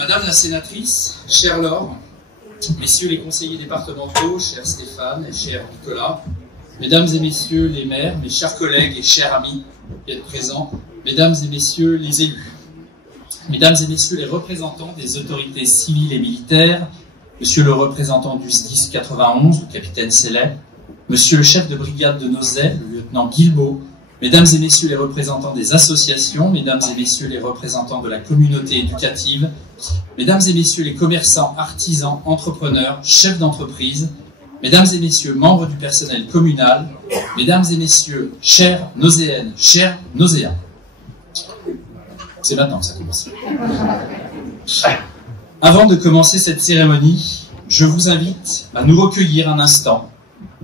Madame la sénatrice, chère Laure, messieurs les conseillers départementaux, cher Stéphane et cher Nicolas, mesdames et messieurs les maires, mes chers collègues et chers amis qui êtes présents, mesdames et messieurs les élus, mesdames et messieurs les représentants des autorités civiles et militaires, monsieur le représentant du SDIS 91, le capitaine Sellet, monsieur le chef de brigade de Nozay, le lieutenant Guilbeault, mesdames et messieurs les représentants des associations, mesdames et messieurs les représentants de la communauté éducative, mesdames et messieurs les commerçants, artisans, entrepreneurs, chefs d'entreprise, mesdames et messieurs membres du personnel communal, mesdames et messieurs chères Nozéennes, chers Nozéens. C'est maintenant que ça commence. Avant de commencer cette cérémonie, je vous invite à nous recueillir un instant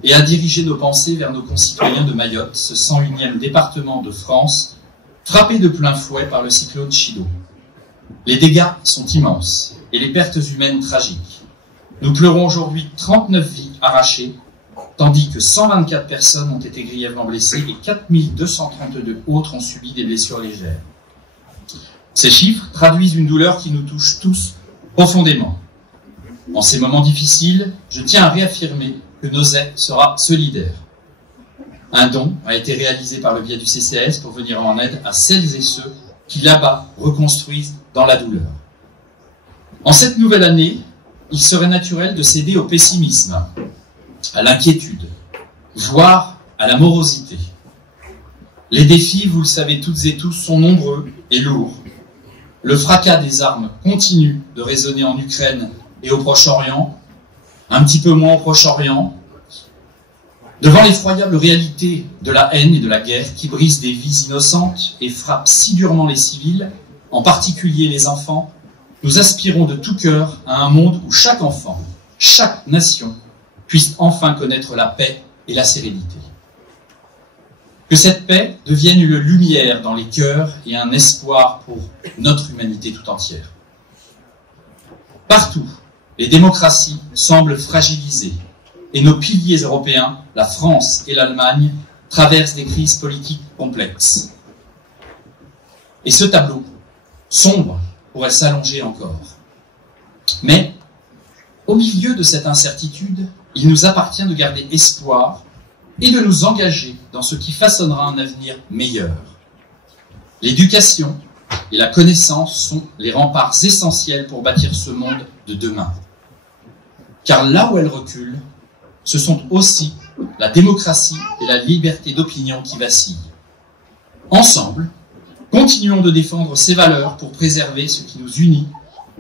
et à diriger nos pensées vers nos concitoyens de Mayotte, ce 101e département de France, frappé de plein fouet par le cyclone Chido. Les dégâts sont immenses et les pertes humaines tragiques. Nous pleurons aujourd'hui 39 vies arrachées, tandis que 124 personnes ont été grièvement blessées et 4232 autres ont subi des blessures légères. Ces chiffres traduisent une douleur qui nous touche tous profondément. En ces moments difficiles, je tiens à réaffirmer que Nozay sera solidaire. Un don a été réalisé par le biais du CCAS pour venir en aide à celles et ceux qui là-bas reconstruisent dans la douleur. En cette nouvelle année, il serait naturel de céder au pessimisme, à l'inquiétude, voire à la morosité. Les défis, vous le savez toutes et tous, sont nombreux et lourds. Le fracas des armes continue de résonner en Ukraine et au Proche-Orient, un petit peu moins au Proche-Orient, devant l'effroyable réalité de la haine et de la guerre qui brise des vies innocentes et frappe si durement les civils, en particulier les enfants, nous aspirons de tout cœur à un monde où chaque enfant, chaque nation, puisse enfin connaître la paix et la sérénité. Que cette paix devienne une lumière dans les cœurs et un espoir pour notre humanité tout entière. Partout, les démocraties semblent fragilisées et nos piliers européens, la France et l'Allemagne, traversent des crises politiques complexes. Et ce tableau, sombre, pourrait s'allonger encore. Mais, au milieu de cette incertitude, il nous appartient de garder espoir et de nous engager dans ce qui façonnera un avenir meilleur. L'éducation et la connaissance sont les remparts essentiels pour bâtir ce monde de demain. Car là où elles reculent, ce sont aussi la démocratie et la liberté d'opinion qui vacillent. Ensemble, continuons de défendre ces valeurs pour préserver ce qui nous unit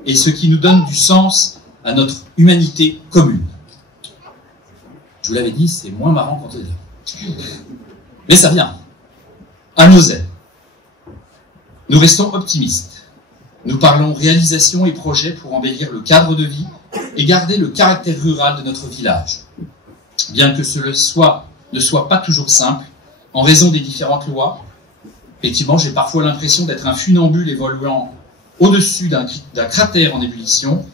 et ce qui nous donne du sens à notre humanité commune. Je vous l'avais dit, c'est moins marrant qu'on te dit. Mais ça vient. À Nozay, nous restons optimistes. Nous parlons réalisation et projets pour embellir le cadre de vie et garder le caractère rural de notre village. Bien que ce ne soit pas toujours simple, en raison des différentes lois, effectivement, j'ai parfois l'impression d'être un funambule évoluant au-dessus d'un cratère en ébullition,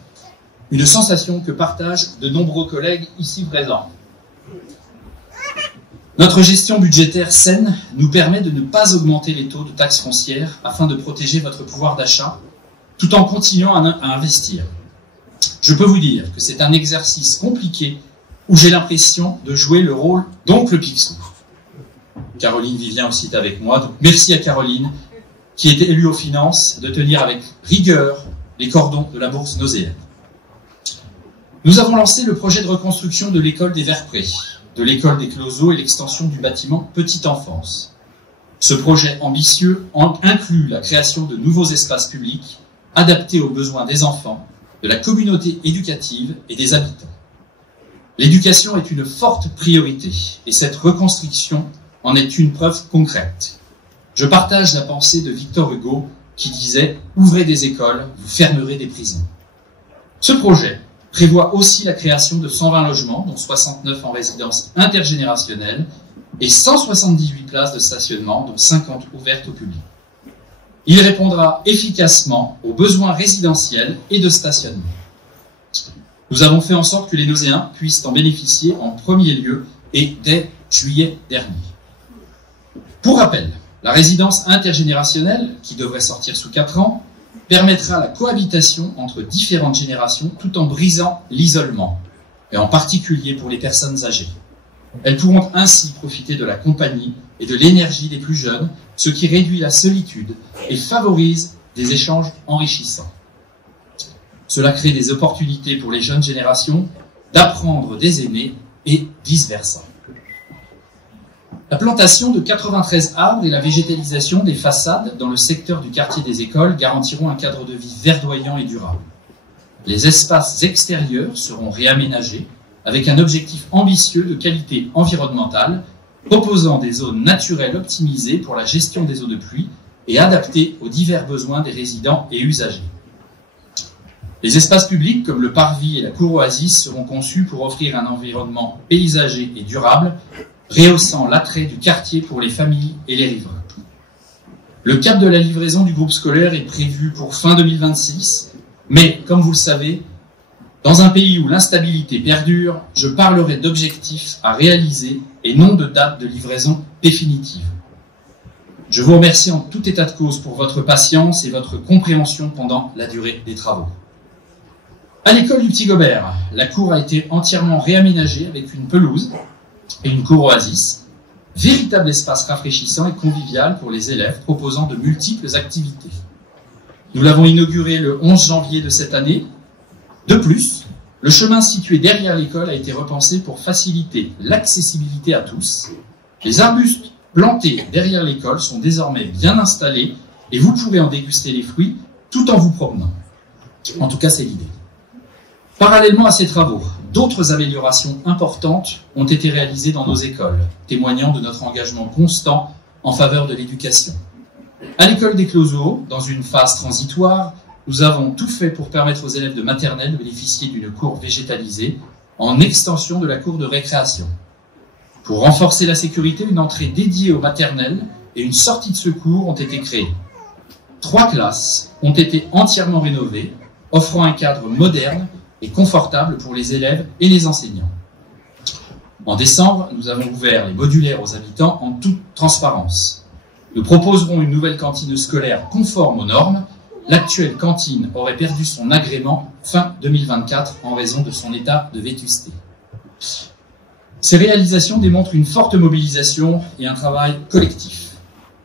une sensation que partagent de nombreux collègues ici présents. Notre gestion budgétaire saine nous permet de ne pas augmenter les taux de taxes foncières afin de protéger votre pouvoir d'achat, tout en continuant à investir. Je peux vous dire que c'est un exercice compliqué où j'ai l'impression de jouer le rôle d'oncle Picsou. Caroline Vivien aussi est avec moi, donc merci à Caroline, qui était élue aux finances, de tenir avec rigueur les cordons de la bourse Nozéenne. Nous avons lancé le projet de reconstruction de l'école des Verprés, de l'école des Closeaux et l'extension du bâtiment Petite Enfance. Ce projet ambitieux inclut la création de nouveaux espaces publics adaptés aux besoins des enfants, de la communauté éducative et des habitants. L'éducation est une forte priorité et cette reconstruction en est une preuve concrète. Je partage la pensée de Victor Hugo qui disait « Ouvrez des écoles, vous fermerez des prisons ». Ce projet prévoit aussi la création de 120 logements, dont 69 en résidence intergénérationnelle et 178 places de stationnement, dont 50 ouvertes au public. Il répondra efficacement aux besoins résidentiels et de stationnement. Nous avons fait en sorte que les Nozéens puissent en bénéficier en premier lieu et dès juillet dernier. Pour rappel, la résidence intergénérationnelle, qui devrait sortir sous 4 ans, permettra la cohabitation entre différentes générations tout en brisant l'isolement, et en particulier pour les personnes âgées. Elles pourront ainsi profiter de la compagnie et de l'énergie des plus jeunes, ce qui réduit la solitude et favorise des échanges enrichissants. Cela crée des opportunités pour les jeunes générations d'apprendre des aînés et vice-versa. La plantation de 93 arbres et la végétalisation des façades dans le secteur du quartier des écoles garantiront un cadre de vie verdoyant et durable. Les espaces extérieurs seront réaménagés avec un objectif ambitieux de qualité environnementale, proposant des zones naturelles optimisées pour la gestion des eaux de pluie et adaptées aux divers besoins des résidents et usagers. Les espaces publics comme le parvis et la cour oasis seront conçus pour offrir un environnement paysager et durable, rehaussant l'attrait du quartier pour les familles et les riverains. Le cap de la livraison du groupe scolaire est prévu pour fin 2026, mais comme vous le savez, dans un pays où l'instabilité perdure, je parlerai d'objectifs à réaliser et non de date de livraison définitive. Je vous remercie en tout état de cause pour votre patience et votre compréhension pendant la durée des travaux. À l'école du Petit Gobert, la cour a été entièrement réaménagée avec une pelouse et une cour oasis, véritable espace rafraîchissant et convivial pour les élèves proposant de multiples activités. Nous l'avons inauguré le 11 janvier de cette année. De plus, le chemin situé derrière l'école a été repensé pour faciliter l'accessibilité à tous. Les arbustes plantés derrière l'école sont désormais bien installés et vous pourrez en déguster les fruits tout en vous promenant. En tout cas, c'est l'idée. Parallèlement à ces travaux, d'autres améliorations importantes ont été réalisées dans nos écoles, témoignant de notre engagement constant en faveur de l'éducation. À l'école des Closeaux, dans une phase transitoire, nous avons tout fait pour permettre aux élèves de maternelle de bénéficier d'une cour végétalisée en extension de la cour de récréation. Pour renforcer la sécurité, une entrée dédiée aux maternelles et une sortie de secours ont été créées. 3 classes ont été entièrement rénovées, offrant un cadre moderne et confortable pour les élèves et les enseignants. En décembre, nous avons ouvert les modulaires aux habitants en toute transparence. Nous proposerons une nouvelle cantine scolaire conforme aux normes. L'actuelle cantine aurait perdu son agrément fin 2024 en raison de son état de vétusté. Ces réalisations démontrent une forte mobilisation et un travail collectif.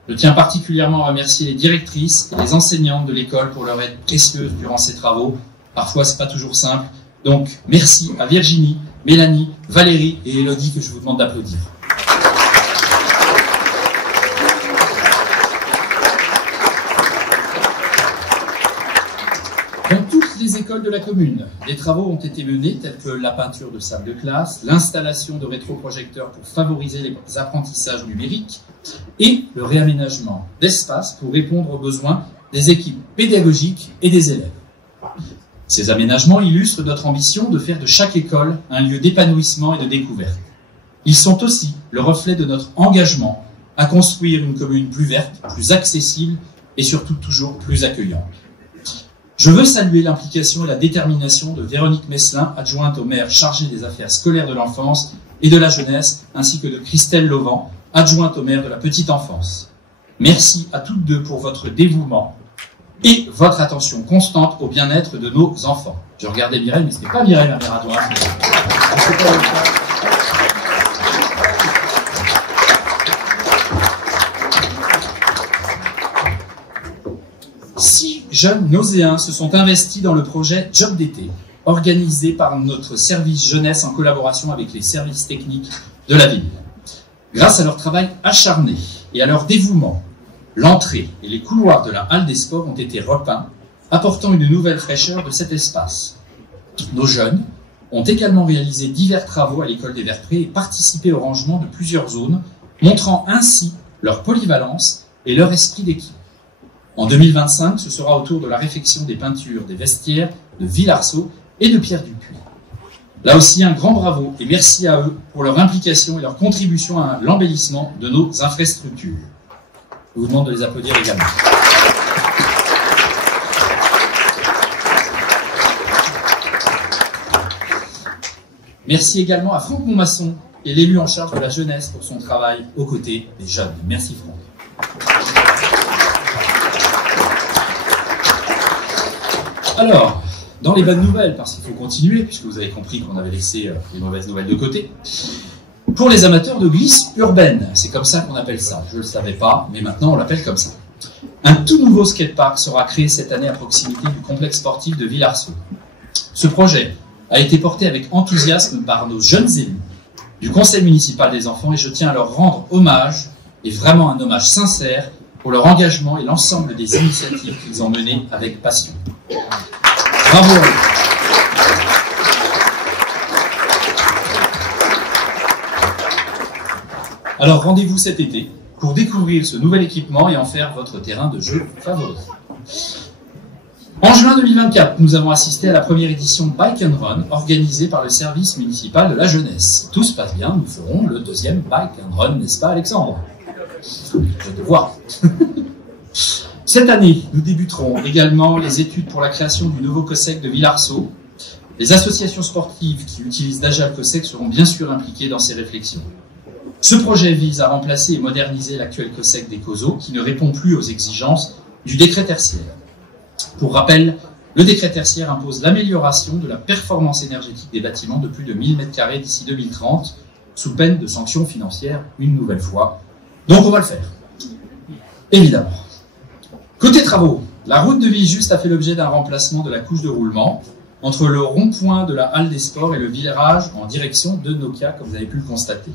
Je tiens particulièrement à remercier les directrices et les enseignantes de l'école pour leur aide précieuse durant ces travaux. Parfois, ce n'est pas toujours simple. Donc, merci à Virginie, Mélanie, Valérie et Élodie que je vous demande d'applaudir. Dans toutes les écoles de la commune, des travaux ont été menés tels que la peinture de salle de classe, l'installation de rétroprojecteurs pour favoriser les apprentissages numériques et le réaménagement d'espaces pour répondre aux besoins des équipes pédagogiques et des élèves. Ces aménagements illustrent notre ambition de faire de chaque école un lieu d'épanouissement et de découverte. Ils sont aussi le reflet de notre engagement à construire une commune plus verte, plus accessible et surtout toujours plus accueillante. Je veux saluer l'implication et la détermination de Véronique Messelin, adjointe au maire chargée des affaires scolaires de l'enfance et de la jeunesse, ainsi que de Christelle Lauvent, adjointe au maire de la petite enfance. Merci à toutes deux pour votre dévouement et votre attention constante au bien-être de nos enfants. Je regardais Mireille, mais ce n'est pas Mireille, ma mère à toi. Six jeunes nauséens se sont investis dans le projet Job d'été, organisé par notre service jeunesse en collaboration avec les services techniques de la ville. Grâce à leur travail acharné et à leur dévouement, l'entrée et les couloirs de la halle des sports ont été repeints, apportant une nouvelle fraîcheur de cet espace. Nos jeunes ont également réalisé divers travaux à l'école des Verprés et participé au rangement de plusieurs zones, montrant ainsi leur polyvalence et leur esprit d'équipe. En 2025, ce sera au tour de la réfection des peintures des vestiaires de Villarceau et de Pierre Dupuis. Là aussi, un grand bravo et merci à eux pour leur implication et leur contribution à l'embellissement de nos infrastructures. Je vous demande de les applaudir également. Merci également à Franck Montmasson et l'élu en charge de la jeunesse pour son travail aux côtés des jeunes. Merci Franck. Alors, dans les bonnes nouvelles, parce qu'il faut continuer, puisque vous avez compris qu'on avait laissé les mauvaises nouvelles de côté, pour les amateurs de glisse urbaine, c'est comme ça qu'on appelle ça, je ne le savais pas, mais maintenant on l'appelle comme ça. Un tout nouveau skatepark sera créé cette année à proximité du complexe sportif de Villarceau. Ce projet a été porté avec enthousiasme par nos jeunes élus du conseil municipal des enfants et je tiens à leur rendre hommage, et vraiment un hommage sincère, pour leur engagement et l'ensemble des initiatives qu'ils ont menées avec passion. Bravo à eux. Alors rendez-vous cet été pour découvrir ce nouvel équipement et en faire votre terrain de jeu favori. En juin 2024, nous avons assisté à la première édition Bike and Run organisée par le service municipal de la jeunesse. Tout se passe bien, nous ferons le deuxième Bike and Run, n'est-ce pas Alexandre? Je vais te voir. Cette année, nous débuterons également les études pour la création du nouveau COSEC de Villarceau. Les associations sportives qui utilisent déjà le COSEC seront bien sûr impliquées dans ces réflexions. Ce projet vise à remplacer et moderniser l'actuel COSEC des COSO qui ne répond plus aux exigences du décret tertiaire. Pour rappel, le décret tertiaire impose l'amélioration de la performance énergétique des bâtiments de plus de 1000 m² d'ici 2030, sous peine de sanctions financières une nouvelle fois. Donc on va le faire, évidemment. Côté travaux, la route de Villejuste a fait l'objet d'un remplacement de la couche de roulement entre le rond-point de la halle des sports et le virage en direction de Nokia, comme vous avez pu le constater.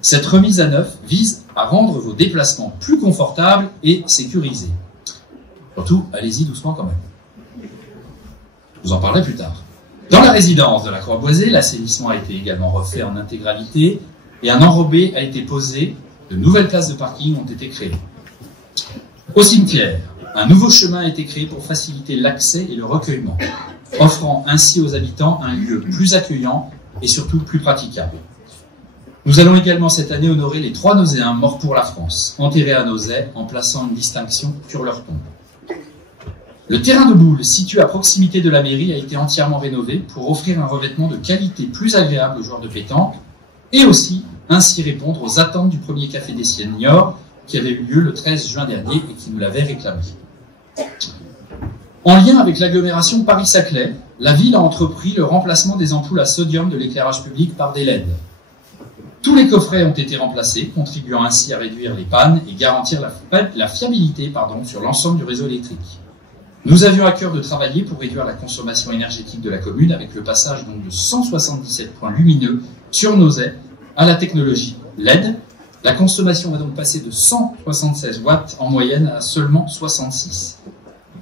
Cette remise à neuf vise à rendre vos déplacements plus confortables et sécurisés. Surtout, allez-y doucement quand même. Je vous en parlerai plus tard. Dans la résidence de la Croix-Boisée, l'assainissement a été également refait en intégralité et un enrobé a été posé. De nouvelles places de parking ont été créées. Au cimetière, un nouveau chemin a été créé pour faciliter l'accès et le recueillement, offrant ainsi aux habitants un lieu plus accueillant et surtout plus praticable. Nous allons également cette année honorer les 3 Nauséens morts pour la France, enterrés à Nausée en plaçant une distinction sur leur tombe. Le terrain de boule situé à proximité de la mairie a été entièrement rénové pour offrir un revêtement de qualité plus agréable aux joueurs de pétanque et aussi ainsi répondre aux attentes du premier café des seniors qui avait eu lieu le 13 juin dernier et qui nous l'avait réclamé. En lien avec l'agglomération Paris-Saclay, la ville a entrepris le remplacement des ampoules à sodium de l'éclairage public par des LED. Tous les coffrets ont été remplacés, contribuant ainsi à réduire les pannes et garantir la fiabilité sur l'ensemble du réseau électrique. Nous avions à cœur de travailler pour réduire la consommation énergétique de la commune avec le passage donc de 177 points lumineux sur Nausée à la technologie LED. La consommation va donc passer de 176 watts en moyenne à seulement 66,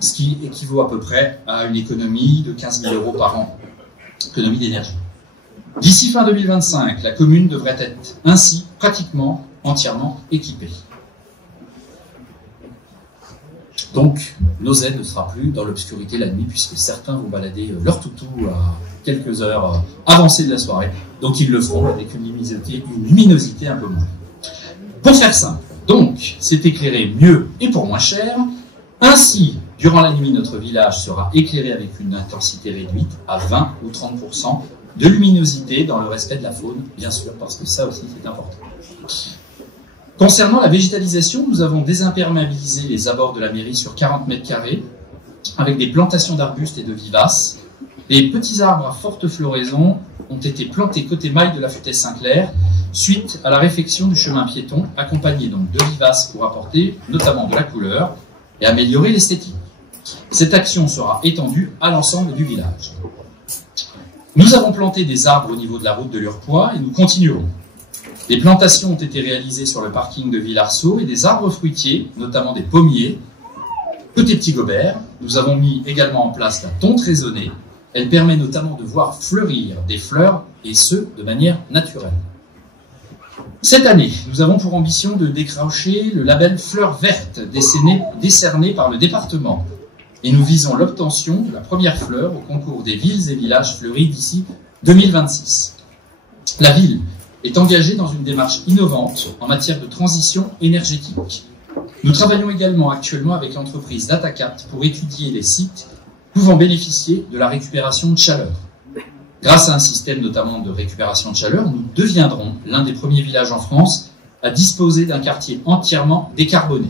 ce qui équivaut à peu près à une économie de 15 000 € par an, économie d'énergie. D'ici fin 2025, la commune devrait être ainsi pratiquement entièrement équipée. Donc, Nausée ne sera plus dans l'obscurité la nuit puisque certains vont balader leur toutou à quelques heures avancées de la soirée. Donc, ils le feront avec une luminosité un peu moins. Pour faire simple, donc, c'est éclairé mieux et pour moins cher. Ainsi, durant la nuit, notre village sera éclairé avec une intensité réduite à 20 ou 30% de luminosité dans le respect de la faune, bien sûr, parce que ça aussi, c'est important. Concernant la végétalisation, nous avons désimperméabilisé les abords de la mairie sur 40 m² avec des plantations d'arbustes et de vivaces. Les petits arbres à forte floraison ont été plantés côté maille de la Futaie-Saint-Clair suite à la réfection du chemin piéton, accompagné donc de vivaces pour apporter notamment de la couleur et améliorer l'esthétique. Cette action sera étendue à l'ensemble du village. Nous avons planté des arbres au niveau de la route de l'Urpois et nous continuerons. Des plantations ont été réalisées sur le parking de Villarceau et des arbres fruitiers, notamment des pommiers. Côté Petit Gobert, nous avons mis également en place la tonte raisonnée. Elle permet notamment de voir fleurir des fleurs et ce, de manière naturelle. Cette année, nous avons pour ambition de décrocher le label Fleurs vertes décerné par le département. Et nous visons l'obtention de la première fleur au concours des villes et villages fleuris d'ici 2026. La ville est engagée dans une démarche innovante en matière de transition énergétique. Nous travaillons également actuellement avec l'entreprise Datacat pour étudier les sites pouvant bénéficier de la récupération de chaleur. Grâce à un système notamment de récupération de chaleur, nous deviendrons l'un des premiers villages en France à disposer d'un quartier entièrement décarboné.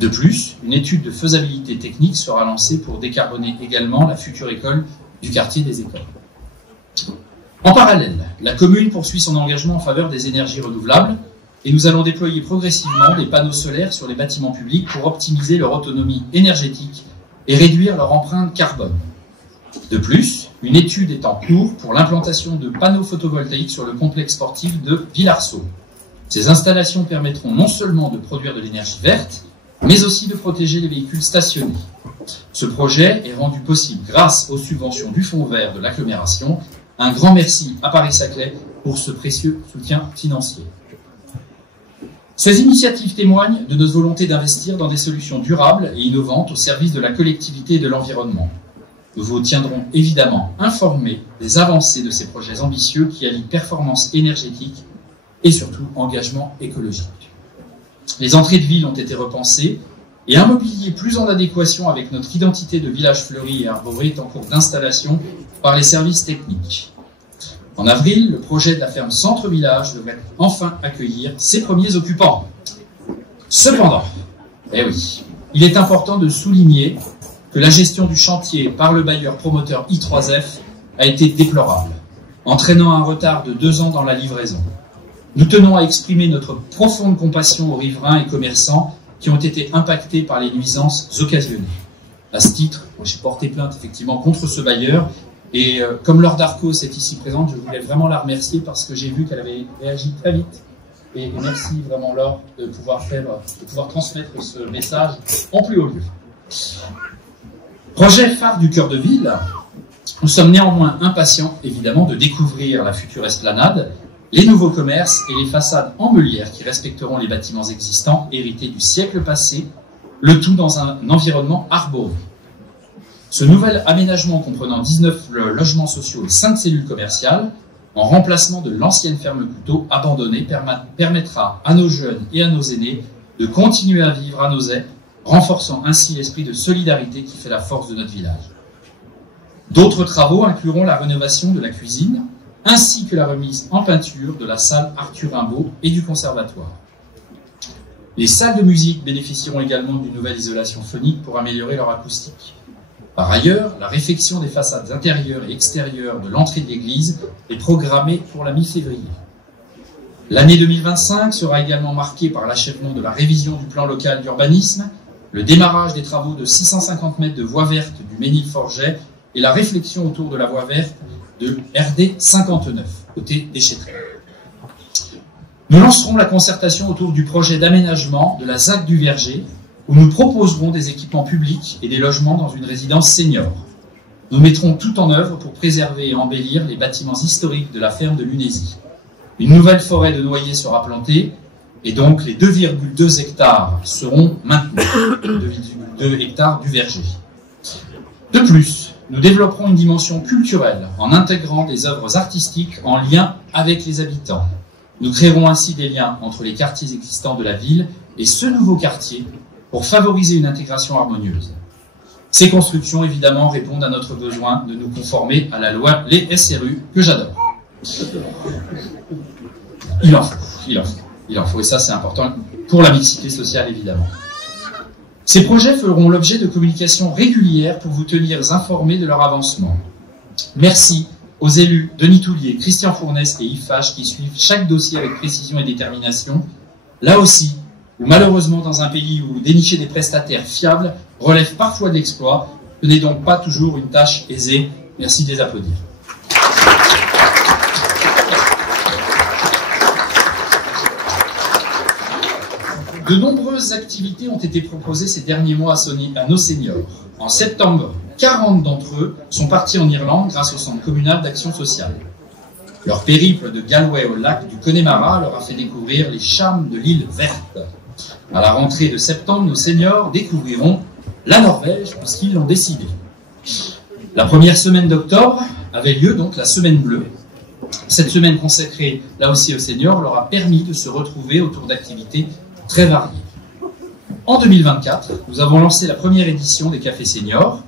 De plus, une étude de faisabilité technique sera lancée pour décarboner également la future école du quartier des écoles. En parallèle, la commune poursuit son engagement en faveur des énergies renouvelables et nous allons déployer progressivement des panneaux solaires sur les bâtiments publics pour optimiser leur autonomie énergétique et réduire leur empreinte carbone. De plus, une étude est en cours pour l'implantation de panneaux photovoltaïques sur le complexe sportif de Villarceau. Ces installations permettront non seulement de produire de l'énergie verte, mais aussi de protéger les véhicules stationnés. Ce projet est rendu possible grâce aux subventions du Fonds vert de l'agglomération. Un grand merci à Paris-Saclay pour ce précieux soutien financier. Ces initiatives témoignent de notre volonté d'investir dans des solutions durables et innovantes au service de la collectivité et de l'environnement. Nous vous tiendrons évidemment informés des avancées de ces projets ambitieux qui allient performance énergétique et surtout engagement écologique. Les entrées de ville ont été repensées et un mobilier plus en adéquation avec notre identité de village fleuri et arboré est en cours d'installation par les services techniques. En avril, le projet de la ferme Centre-Village devrait enfin accueillir ses premiers occupants. Cependant, il est important de souligner que la gestion du chantier par le bailleur promoteur I3F a été déplorable, entraînant un retard de 2 ans dans la livraison. Nous tenons à exprimer notre profonde compassion aux riverains et commerçants qui ont été impactés par les nuisances occasionnées. À ce titre, j'ai porté plainte effectivement contre ce bailleur et comme Laure Darcos est ici présente, je voulais vraiment la remercier parce que j'ai vu qu'elle avait réagi très vite. Et merci vraiment Laure de pouvoir transmettre ce message en plus haut lieu. Projet phare du cœur de ville, nous sommes néanmoins impatients évidemment de découvrir la future esplanade, les nouveaux commerces et les façades en meulière qui respecteront les bâtiments existants hérités du siècle passé, le tout dans un environnement arboré. Ce nouvel aménagement comprenant 19 logements sociaux et 5 cellules commerciales, en remplacement de l'ancienne ferme Couteau abandonnée, permettra à nos jeunes et à nos aînés de continuer à vivre à Nozay, renforçant ainsi l'esprit de solidarité qui fait la force de notre village. D'autres travaux incluront la rénovation de la cuisine, ainsi que la remise en peinture de la salle Arthur Rimbaud et du conservatoire. Les salles de musique bénéficieront également d'une nouvelle isolation phonique pour améliorer leur acoustique. Par ailleurs, la réfection des façades intérieures et extérieures de l'entrée de l'église est programmée pour la mi-février. L'année 2025 sera également marquée par l'achèvement de la révision du plan local d'urbanisme, le démarrage des travaux de 650 mètres de voie verte du Ménil-Forget et la réflexion autour de la voie verte de RD 59, côté déchetterie. Nous lancerons la concertation autour du projet d'aménagement de la ZAC du Verger, où nous proposerons des équipements publics et des logements dans une résidence senior. Nous mettrons tout en œuvre pour préserver et embellir les bâtiments historiques de la ferme de Lunézy. Une nouvelle forêt de noyers sera plantée, et donc les 2,2 hectares seront maintenus, 2,2 hectares du verger. De plus, nous développerons une dimension culturelle en intégrant des œuvres artistiques en lien avec les habitants. Nous créerons ainsi des liens entre les quartiers existants de la ville et ce nouveau quartier pour favoriser une intégration harmonieuse. Ces constructions, évidemment, répondent à notre besoin de nous conformer à la loi les SRU, que j'adore. Il en faut, et ça c'est important pour la mixité sociale, évidemment. Ces projets feront l'objet de communications régulières pour vous tenir informés de leur avancement. Merci aux élus Denis Toulier, Christian Fournès et Yves Fache qui suivent chaque dossier avec précision et détermination. Là aussi, où malheureusement dans un pays où dénicher des prestataires fiables relève parfois de l'exploit, ce n'est donc pas toujours une tâche aisée. Merci de les applaudir. De nombreuses activités ont été proposées ces derniers mois à nos seniors. En septembre, 40 d'entre eux sont partis en Irlande grâce au Centre communal d'action sociale. Leur périple de Galway au lac du Connemara leur a fait découvrir les charmes de l'île verte. À la rentrée de septembre, nos seniors découvriront la Norvège puisqu'ils l'ont décidé. La première semaine d'octobre avait lieu donc la semaine bleue. Cette semaine consacrée là aussi aux seniors leur a permis de se retrouver autour d'activités très variées. En 2024, nous avons lancé la première édition des Cafés Seniors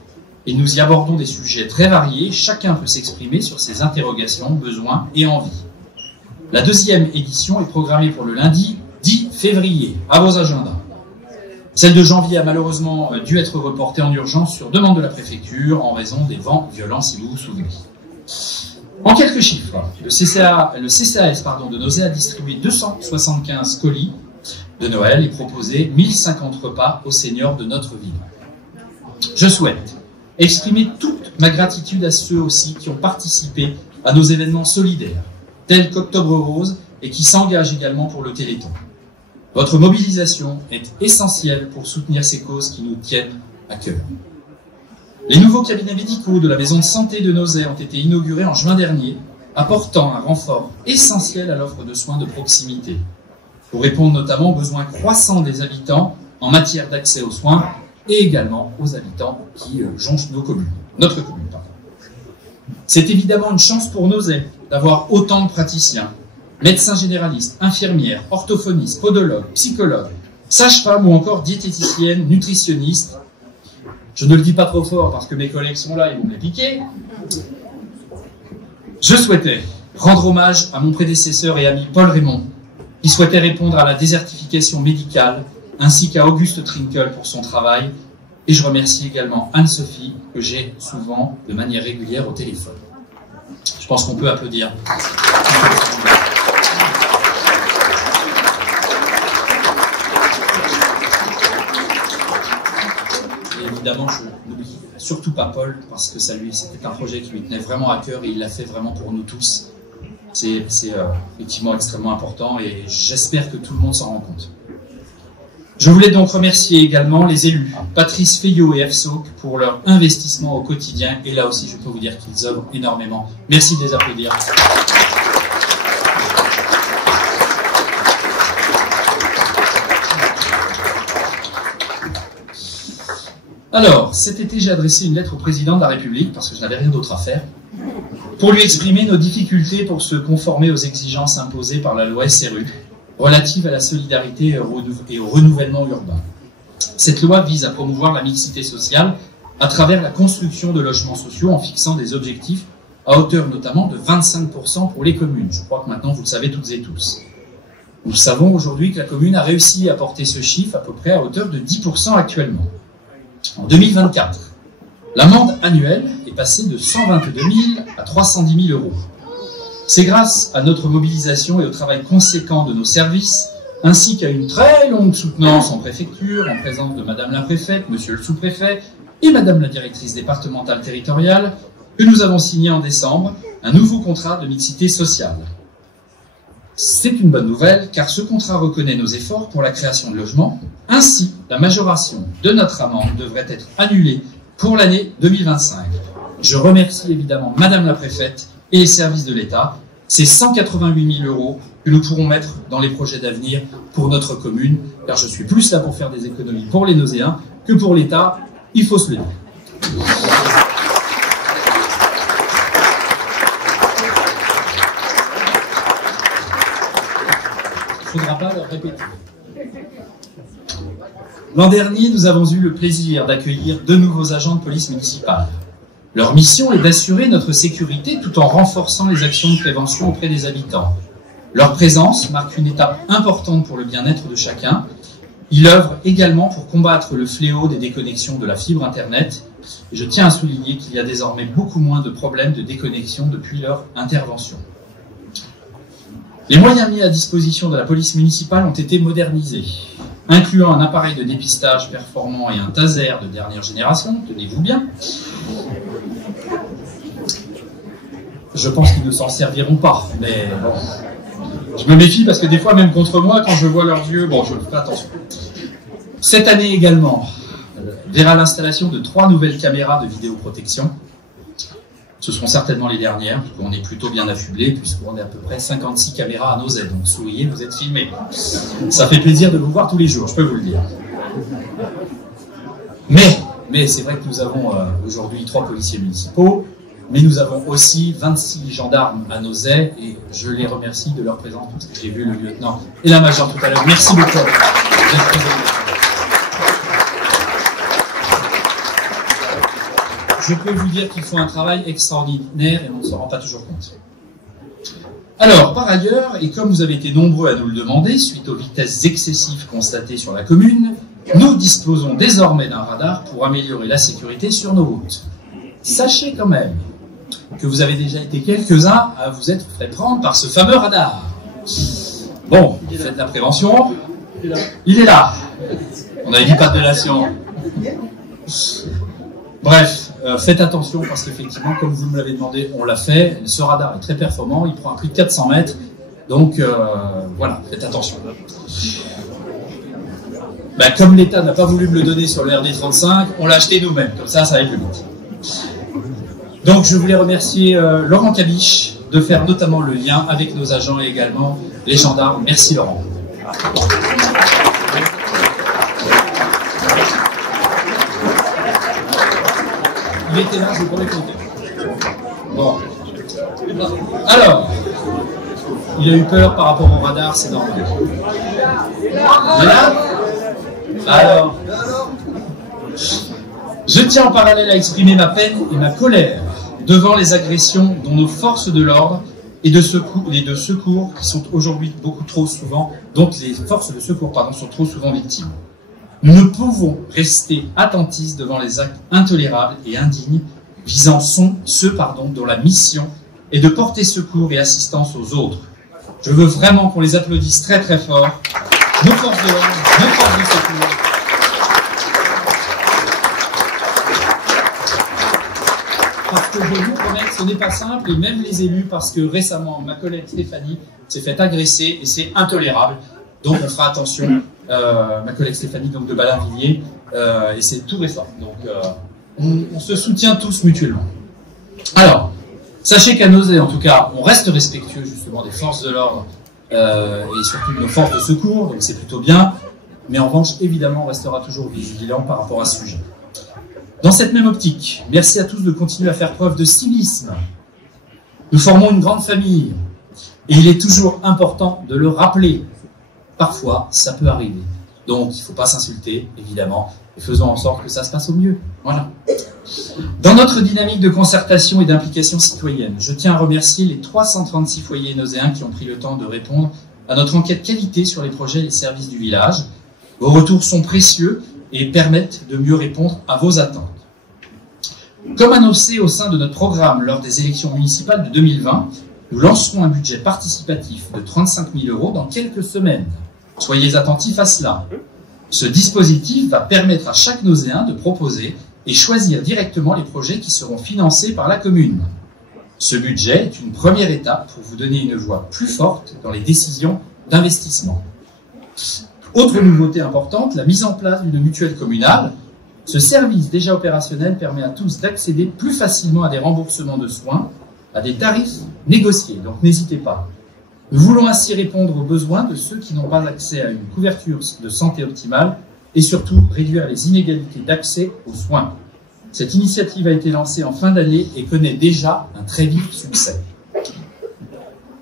et nous y abordons des sujets très variés. Chacun peut s'exprimer sur ses interrogations, besoins et envies. La deuxième édition est programmée pour le lundi 10 février. À vos agendas. Celle de janvier a malheureusement dû être reportée en urgence sur demande de la préfecture en raison des vents violents, si vous vous souvenez. En quelques chiffres, le CCAS de Nozay a distribué 275 colis de Noël et proposé 1050 repas aux seniors de notre ville. Je souhaite exprimer toute ma gratitude à ceux aussi qui ont participé à nos événements solidaires, tels qu'Octobre Rose, et qui s'engagent également pour le Téléthon. Votre mobilisation est essentielle pour soutenir ces causes qui nous tiennent à cœur. Les nouveaux cabinets médicaux de la maison de santé de Nozay ont été inaugurés en juin dernier, apportant un renfort essentiel à l'offre de soins de proximité, pour répondre notamment aux besoins croissants des habitants en matière d'accès aux soins et également aux habitants qui jonchent notre commune. C'est évidemment une chance pour Nozay d'avoir autant de praticiens, médecins généralistes, infirmières, orthophonistes, podologues, psychologues, sages-femmes ou encore diététiciennes, nutritionnistes. Je ne le dis pas trop fort parce que mes collègues sont là et vont me les piquer. Je souhaitais rendre hommage à mon prédécesseur et ami Paul Raymond, qui souhaitait répondre à la désertification médicale, ainsi qu'à Auguste Trinkel pour son travail. Et je remercie également Anne-Sophie, que j'ai souvent, de manière régulière, au téléphone. Je pense qu'on peut applaudir. Et évidemment, je n'oublie surtout pas Paul, parce que c'était un projet qui lui tenait vraiment à cœur et il l'a fait vraiment pour nous tous. C'est effectivement extrêmement important et j'espère que tout le monde s'en rend compte. Je voulais donc remercier également les élus, Patrice Feillot et FSOC, pour leur investissement au quotidien. Et là aussi, je peux vous dire qu'ils œuvrent énormément. Merci de les applaudir. Alors, cet été, j'ai adressé une lettre au président de la République, parce que je n'avais rien d'autre à faire, pour lui exprimer nos difficultés pour se conformer aux exigences imposées par la loi SRU, relative à la solidarité et au renouvellement urbain. Cette loi vise à promouvoir la mixité sociale à travers la construction de logements sociaux en fixant des objectifs à hauteur notamment de 25% pour les communes. Je crois que maintenant vous le savez toutes et tous. Nous savons aujourd'hui que la commune a réussi à porter ce chiffre à peu près à hauteur de 10% actuellement. En 2024, l'amende annuelle est passée de 122 000 à 310 000 euros. C'est grâce à notre mobilisation et au travail conséquent de nos services, ainsi qu'à une très longue soutenance en préfecture, en présence de Madame la préfète, Monsieur le sous-préfet et Madame la directrice départementale territoriale, que nous avons signé en décembre un nouveau contrat de mixité sociale. C'est une bonne nouvelle, car ce contrat reconnaît nos efforts pour la création de logements. Ainsi, la majoration de notre amende devrait être annulée pour l'année 2025. Je remercie évidemment Madame la préfète et les services de l'État. C'est 188 000 euros que nous pourrons mettre dans les projets d'avenir pour notre commune, car je suis plus là pour faire des économies pour les Nozéens que pour l'État, il faut se le dire. Il ne faudra pas le répéter. L'an dernier, nous avons eu le plaisir d'accueillir 2 nouveaux agents de police municipale. Leur mission est d'assurer notre sécurité tout en renforçant les actions de prévention auprès des habitants. Leur présence marque une étape importante pour le bien-être de chacun. Ils œuvrent également pour combattre le fléau des déconnexions de la fibre Internet. Et je tiens à souligner qu'il y a désormais beaucoup moins de problèmes de déconnexion depuis leur intervention. Les moyens mis à disposition de la police municipale ont été modernisés, incluant un appareil de dépistage performant et un taser de dernière génération, tenez-vous bien. Je pense qu'ils ne s'en serviront pas, mais bon. Je me méfie parce que des fois, même contre moi, quand je vois leurs yeux, bon, je fais attention. Cette année également, verra l'installation de 3 nouvelles caméras de vidéoprotection. Ce seront certainement les dernières, puisqu'on est plutôt bien affublés, puisqu'on est à peu près 56 caméras à nos aides. Donc souriez, vous êtes filmés. Ça fait plaisir de vous voir tous les jours, je peux vous le dire. Mais c'est vrai que nous avons aujourd'hui 3 policiers municipaux, mais nous avons aussi 26 gendarmes à Nozay, et je les remercie de leur présence, parce que j'ai vu le lieutenant et la majeure tout à l'heure. Merci beaucoup. Je peux vous dire qu'ils font un travail extraordinaire et on ne s'en rend pas toujours compte. Alors, par ailleurs, et comme vous avez été nombreux à nous le demander, suite aux vitesses excessives constatées sur la commune, Nous disposons désormais d'un radar pour améliorer la sécurité sur nos routes. Sachez quand même que vous avez déjà été quelques-uns à vous être fait prendre par ce fameux radar. Bon, faites la prévention. Il est là. On avait dit pas de délation. Bref, faites attention parce qu'effectivement, comme vous me l'avez demandé, on l'a fait. Ce radar est très performant, il prend à plus de 400 mètres. Donc voilà, faites attention. Ben, comme l'État n'a pas voulu me le donner sur le RD35, on l'a acheté nous-mêmes. Comme ça va être plus vite. Donc je voulais remercier Laurent Cabiche de faire notamment le lien avec nos agents et également les gendarmes. Merci Laurent. Il était là, je ne pourrais compter. Bon. Alors, il a eu peur par rapport au radar, c'est normal. Voilà. Alors, je tiens en parallèle à exprimer ma peine et ma colère devant les agressions dont nos forces de l'ordre et de secours qui sont aujourd'hui beaucoup trop souvent, dont les forces de secours sont trop souvent victimes. Nous ne pouvons rester attentistes devant les actes intolérables et indignes visant ceux dont la mission est de porter secours et assistance aux autres. Je veux vraiment qu'on les applaudisse très très fort. Nos forces de l'ordre, nos forces de secours. Parce que je vous promets que ce n'est pas simple, et même les élus, parce que récemment, ma collègue Stéphanie s'est fait agresser, et c'est intolérable. Donc on fera attention, ma collègue Stéphanie donc de Ballard-Villiers, et c'est tout récent. Donc on se soutient tous mutuellement. Alors, sachez qu'à Nozay, en tout cas, on reste respectueux justement des forces de l'ordre, et surtout de nos forces de secours, donc c'est plutôt bien. Mais en revanche, évidemment, on restera toujours vigilant par rapport à ce sujet. Dans cette même optique, merci à tous de continuer à faire preuve de civisme. Nous formons une grande famille et il est toujours important de le rappeler. Parfois, ça peut arriver. Donc, il ne faut pas s'insulter, évidemment, et faisons en sorte que ça se passe au mieux. Voilà. Dans notre dynamique de concertation et d'implication citoyenne, je tiens à remercier les 336 foyers nozéens qui ont pris le temps de répondre à notre enquête qualité sur les projets et les services du village. Vos retours sont précieux et permettent de mieux répondre à vos attentes. Comme annoncé au sein de notre programme lors des élections municipales de 2020, nous lancerons un budget participatif de 35 000 € dans quelques semaines. Soyez attentifs à cela. Ce dispositif va permettre à chaque nozéen de proposer et choisir directement les projets qui seront financés par la commune. Ce budget est une première étape pour vous donner une voix plus forte dans les décisions d'investissement. Autre nouveauté importante, la mise en place d'une mutuelle communale. Ce service déjà opérationnel permet à tous d'accéder plus facilement à des remboursements de soins, à des tarifs négociés, donc n'hésitez pas. Nous voulons ainsi répondre aux besoins de ceux qui n'ont pas accès à une couverture de santé optimale et surtout réduire les inégalités d'accès aux soins. Cette initiative a été lancée en fin d'année et connaît déjà un très vif succès.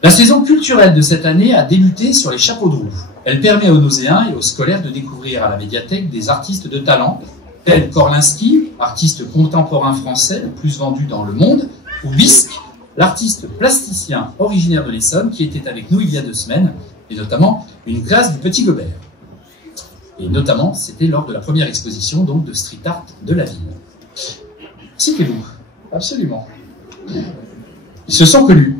La saison culturelle de cette année a débuté sur les chapeaux de roue. Elle permet aux nozéens et aux scolaires de découvrir à la médiathèque des artistes de talent, tels Korlinski, artiste contemporain français le plus vendu dans le monde, ou Bisque, l'artiste plasticien originaire de l'Essonne qui était avec nous il y a 2 semaines, et notamment une classe du Petit Gobert. Et notamment, c'était lors de la première exposition donc de street art de la ville. Citez-vous, absolument. Ils se sont connus.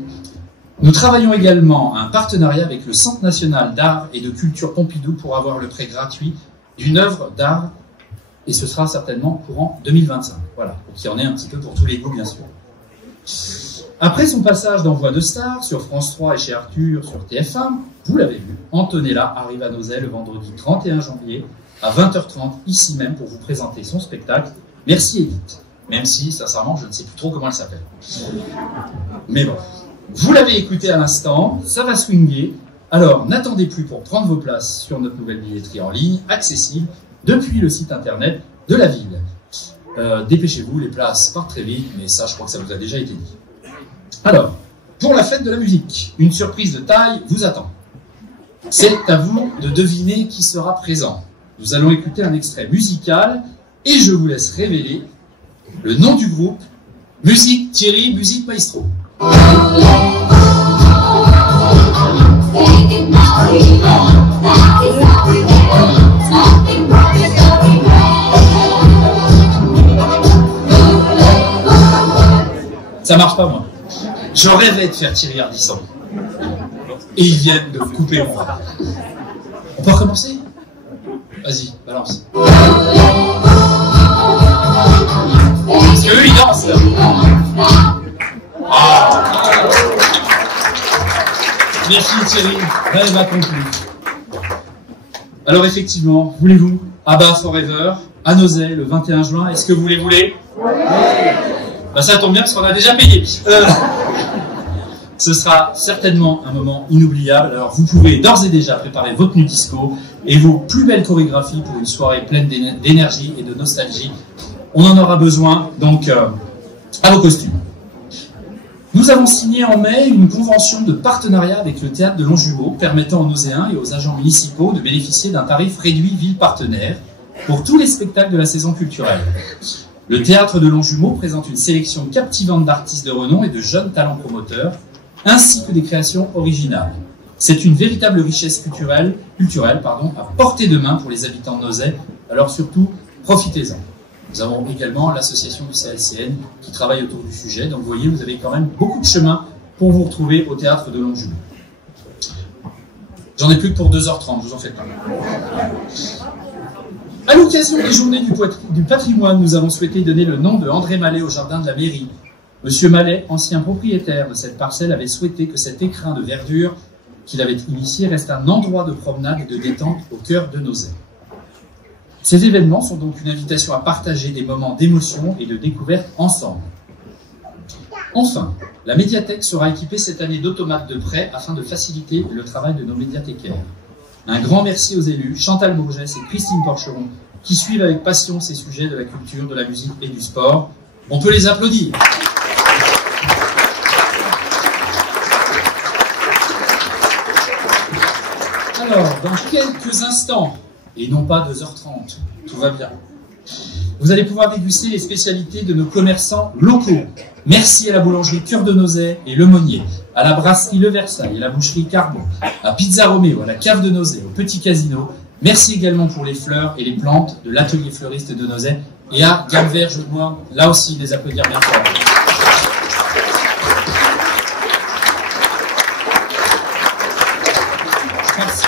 Nous travaillons également à un partenariat avec le Centre national d'art et de culture Pompidou pour avoir le prêt gratuit d'une œuvre d'art, et ce sera certainement courant 2025. Voilà, donc il y en a un petit peu pour tous les goûts, bien sûr. Après son passage dans Voix de Star, sur France 3 et chez Arthur, sur TF1, vous l'avez vu, Antonella arrive à Nozay le vendredi 31 janvier à 20h30, ici même, pour vous présenter son spectacle. Merci Edith, même si, sincèrement, je ne sais plus trop comment elle s'appelle. Mais bon, vous l'avez écouté à l'instant, ça va swinguer. Alors, n'attendez plus pour prendre vos places sur notre nouvelle billetterie en ligne, accessible depuis le site internet de la ville. Dépêchez-vous, les places partent très vite, mais ça, je crois que ça vous a déjà été dit. Alors, pour la fête de la musique, une surprise de taille vous attend. C'est à vous de deviner qui sera présent. Nous allons écouter un extrait musical et je vous laisse révéler le nom du groupe. Musique Thierry, musique maestro. Ça marche pas, moi. Je rêvais de faire Thierry Ardisson. Et ils viennent de couper mon rêve. On peut recommencer? Vas-y, balance. Parce qu'eux, ils dansent, là. Ah. Merci Thierry, rêve accompli. Alors effectivement, voulez-vous ABBA Forever à Nozay le 21 juin? Est-ce que vous les voulez? Oui. Ben, ça tombe bien parce qu'on a déjà payé. Ce sera certainement un moment inoubliable. Alors vous pouvez d'ores et déjà préparer votre tenue disco et vos plus belles chorégraphies pour une soirée pleine d'énergie et de nostalgie. On en aura besoin, donc à vos costumes. Nous avons signé en mai une convention de partenariat avec le théâtre de Longjumeau permettant aux Nozéens et aux agents municipaux de bénéficier d'un tarif réduit ville partenaire pour tous les spectacles de la saison culturelle. Le théâtre de Longjumeau présente une sélection captivante d'artistes de renom et de jeunes talents promoteurs, ainsi que des créations originales. C'est une véritable richesse culturelle à portée de main pour les habitants de Nozay, alors surtout, profitez-en. Nous avons également l'association du CLCN qui travaille autour du sujet, donc vous voyez, vous avez quand même beaucoup de chemin pour vous retrouver au théâtre de Longjumeau. J'en ai plus que pour 2h30, je vous en fais pas. À l'occasion des journées du patrimoine, nous avons souhaité donner le nom de André Mallet au jardin de la mairie. Monsieur Mallet, ancien propriétaire de cette parcelle, avait souhaité que cet écrin de verdure qu'il avait initié reste un endroit de promenade et de détente au cœur de Nozay. Ces événements sont donc une invitation à partager des moments d'émotion et de découverte ensemble. Enfin, la médiathèque sera équipée cette année d'automates de prêt afin de faciliter le travail de nos médiathécaires. Un grand merci aux élus, Chantal Bourgès et Christine Porcheron, qui suivent avec passion ces sujets de la culture, de la musique et du sport. On peut les applaudir. Alors, dans quelques instants, et non pas 2h30, tout va bien, vous allez pouvoir déguster les spécialités de nos commerçants locaux. Merci à la boulangerie Cœur de Nozay et Le Monnier, à la brasserie Le Versailles et la boucherie Carbon, à Pizza Roméo, à la cave de Nozay, au Petit Casino. Merci également pour les fleurs et les plantes de l'atelier fleuriste de Nozay et à Gamme Vert Jeu de Mois, là aussi des applaudissements bien forts. Parce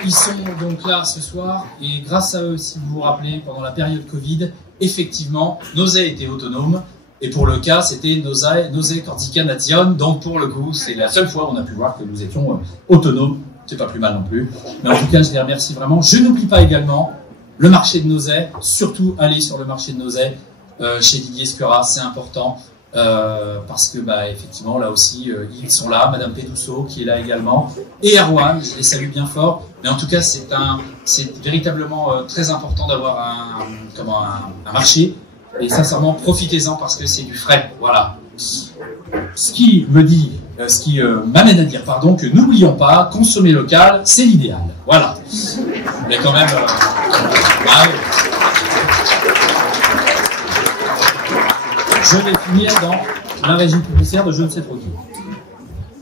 qu'ils sont donc là ce soir et grâce à eux, si vous vous rappelez, pendant la période Covid, effectivement, Nozay était autonome. Et pour le cas, c'était Nozay Corsica Nation. Donc pour le coup, c'est la seule fois où on a pu voir que nous étions autonomes. C'est pas plus mal non plus. Mais en tout cas, je les remercie vraiment. Je n'oublie pas également le marché de Nozay. Surtout, allez sur le marché de Nozay chez Didier Esquera, c'est important. Parce que, effectivement, là aussi, ils sont là. Madame Pédousseau, qui est là également. Et Erwan, je les salue bien fort. Mais en tout cas, c'est véritablement très important d'avoir un marché. Et sincèrement, profitez-en parce que c'est du frais. Voilà. Ce qui m'amène à dire, que n'oublions pas, consommer local, c'est l'idéal. Voilà. Mais quand même, je vais finir dans la régie publicitaire de je ne sais trop qui.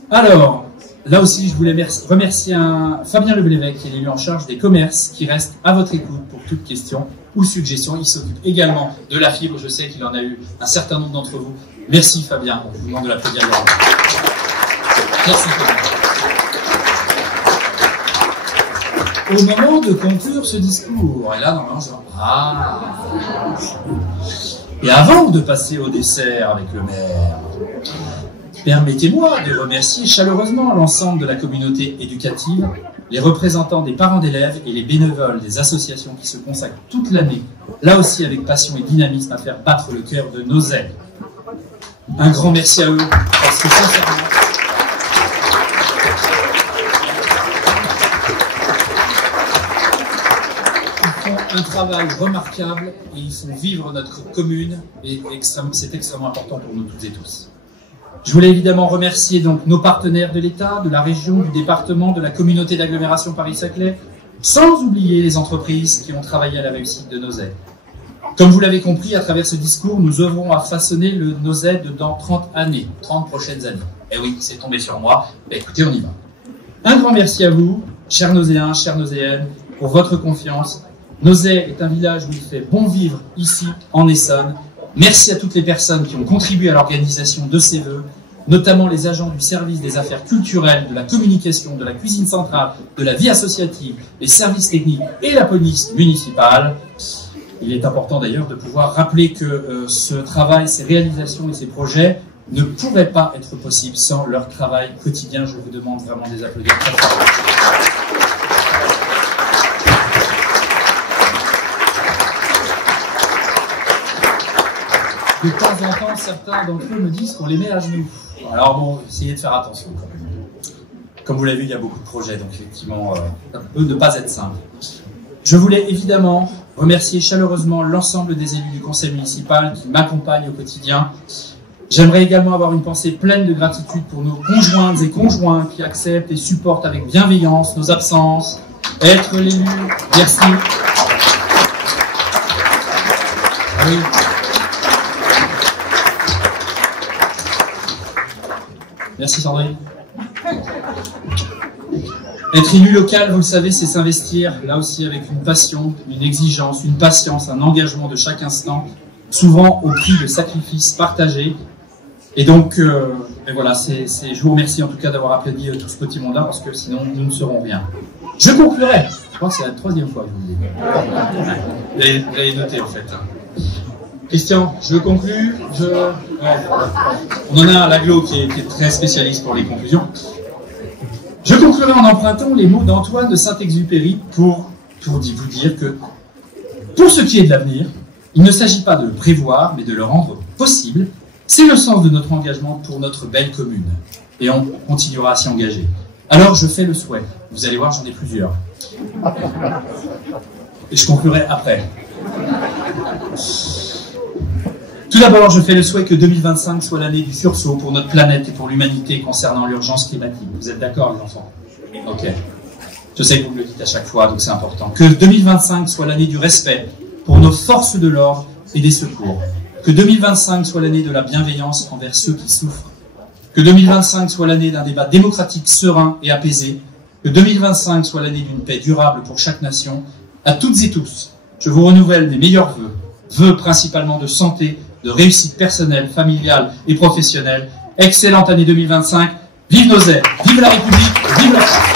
Alors, là aussi, je voulais remercier Fabien Leblévec, qui est l'élu en charge des commerces, qui reste à votre écoute pour toute question ou suggestion. Il s'occupe également de la fibre. Je sais qu'il en a eu un certain nombre d'entre vous. Merci Fabien. Je vous demande de l'applaudir. Merci Fabien. Au moment de conclure ce discours, et là, normalement, et avant de passer au dessert avec le maire, permettez-moi de remercier chaleureusement l'ensemble de la communauté éducative, les représentants des parents d'élèves et les bénévoles des associations qui se consacrent toute l'année, là aussi avec passion et dynamisme, à faire battre le cœur de Nozay. Un grand merci à eux, parce que sincèrement, ils font un travail remarquable et ils font vivre notre commune, et c'est extrêmement important pour nous toutes et tous. Je voulais évidemment remercier donc nos partenaires de l'État, de la région, du département, de la communauté d'agglomération Paris-Saclay, sans oublier les entreprises qui ont travaillé à la réussite de Nozay. Comme vous l'avez compris, à travers ce discours, nous œuvrons à façonner le Nozay de dans 30 années, 30 prochaines années. Eh oui, c'est tombé sur moi. Écoutez, on y va. Un grand merci à vous, chers Nozéens, chères Nozéennes, pour votre confiance. Nozay est un village où il fait bon vivre ici, en Essonne, Merci à toutes les personnes qui ont contribué à l'organisation de ces vœux, notamment les agents du service des affaires culturelles, de la communication, de la cuisine centrale, de la vie associative, les services techniques et la police municipale. Il est important d'ailleurs de pouvoir rappeler que ce travail, ces réalisations et ces projets ne pourraient pas être possibles sans leur travail quotidien. Je vous demande vraiment des applaudissements. De temps en temps, certains d'entre eux me disent qu'on les met à genoux. Alors bon, essayez de faire attention quand même. Comme vous l'avez vu, il y a beaucoup de projets, donc effectivement, ça peut ne pas être simple. Je voulais évidemment remercier chaleureusement l'ensemble des élus du conseil municipal qui m'accompagnent au quotidien. J'aimerais également avoir une pensée pleine de gratitude pour nos conjointes et conjoints qui acceptent et supportent avec bienveillance nos absences. Être l'élu, merci. Oui. Merci Sandrine. Être élu local, vous le savez, c'est s'investir, là aussi avec une passion, une exigence, une patience, un engagement de chaque instant, souvent au prix de sacrifices partagés. Et donc, voilà, je vous remercie en tout cas d'avoir applaudi tout ce petit monde-là, parce que sinon, nous ne serons rien. Je conclurai. Je crois que c'est la 3e fois que je vous le dis. Vous l'avez noté en fait. Christian, je conclue. On en a un à l'aglo qui est très spécialiste pour les conclusions. Je conclurai en empruntant les mots d'Antoine de Saint-Exupéry pour vous dire que, pour ce qui est de l'avenir, il ne s'agit pas de le prévoir, mais de le rendre possible. C'est le sens de notre engagement pour notre belle commune. Et on continuera à s'y engager. Alors, je fais le souhait. Vous allez voir, j'en ai plusieurs. Et je conclurai après. Tout d'abord, je fais le souhait que 2025 soit l'année du sursaut pour notre planète et pour l'humanité concernant l'urgence climatique. Vous êtes d'accord, les enfants? Ok. Je sais que vous me le dites à chaque fois, donc c'est important. Que 2025 soit l'année du respect pour nos forces de l'ordre et des secours. Que 2025 soit l'année de la bienveillance envers ceux qui souffrent. Que 2025 soit l'année d'un débat démocratique serein et apaisé. Que 2025 soit l'année d'une paix durable pour chaque nation. À toutes et tous, je vous renouvelle mes meilleurs vœux. Vœux principalement de santé, de réussite personnelle, familiale et professionnelle. Excellente année 2025. Vive nos airs, vive la République, vive la France.